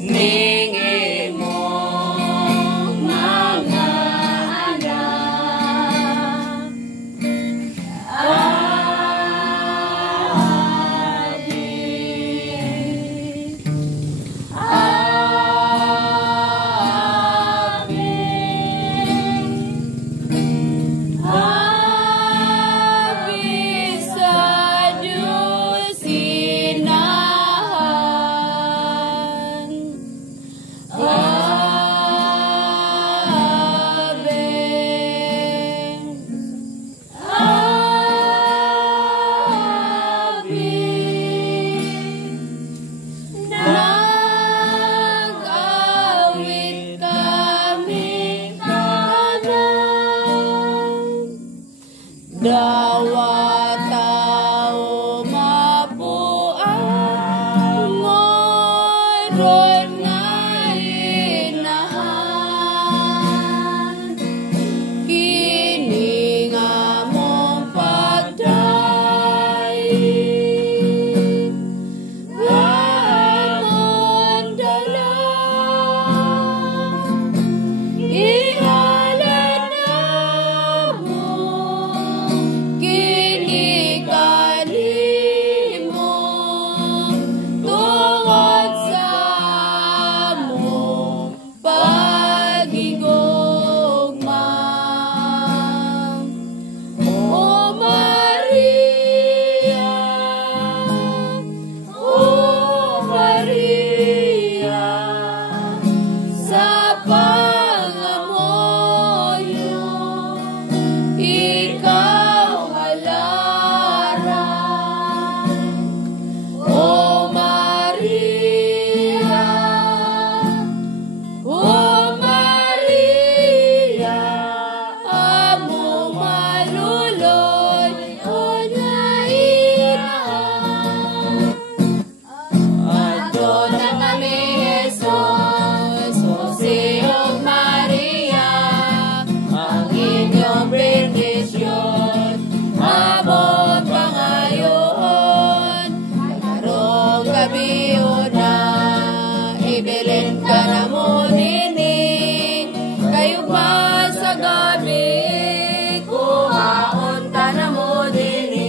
ning imong mga anak. Dawa tao mapuan ron nga inahan, kini nga mong pagday amon dala. Ibilin ka na mo nini, kayo pa sa gabi, kuhaon ka na mo nini.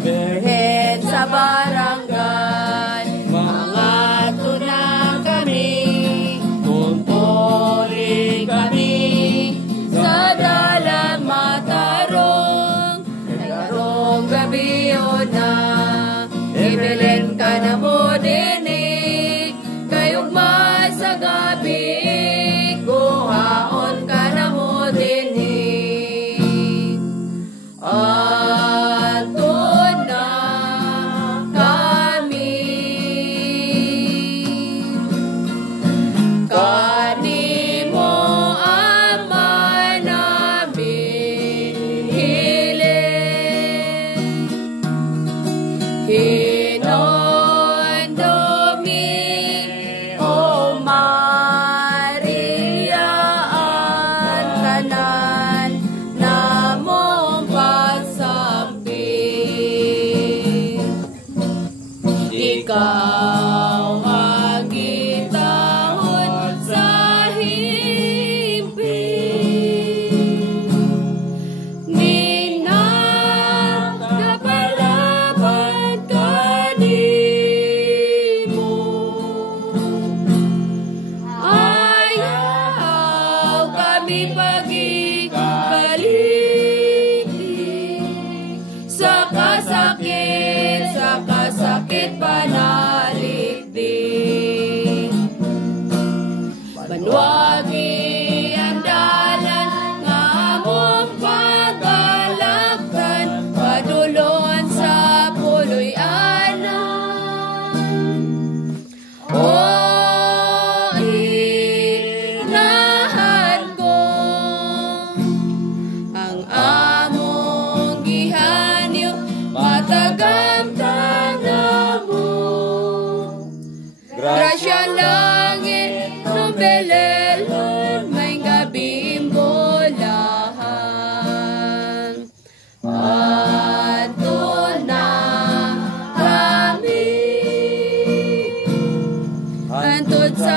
Berhen sa barangay, mga tunang kami, tumpori kami, sa dalang matarong, nagarong gabi o na, ibilin ka na mo nini. Sa gabi, kuhaon ka na mo dinhi. Ato na kami, kanimo Ama namin hiling. Ikaw ang gitahon sa himping, ninang kapalaban kanimo. Ayaw kami pagikaliglig sa kasakit panaligdig. Banwagi ang dalan nga among pagalaktan, padulon sa puloy anan. O inahan ko ang among gihanyo, matagam grasya langit no belelon, may gabing bolahan. Ato na kami, hangtod sa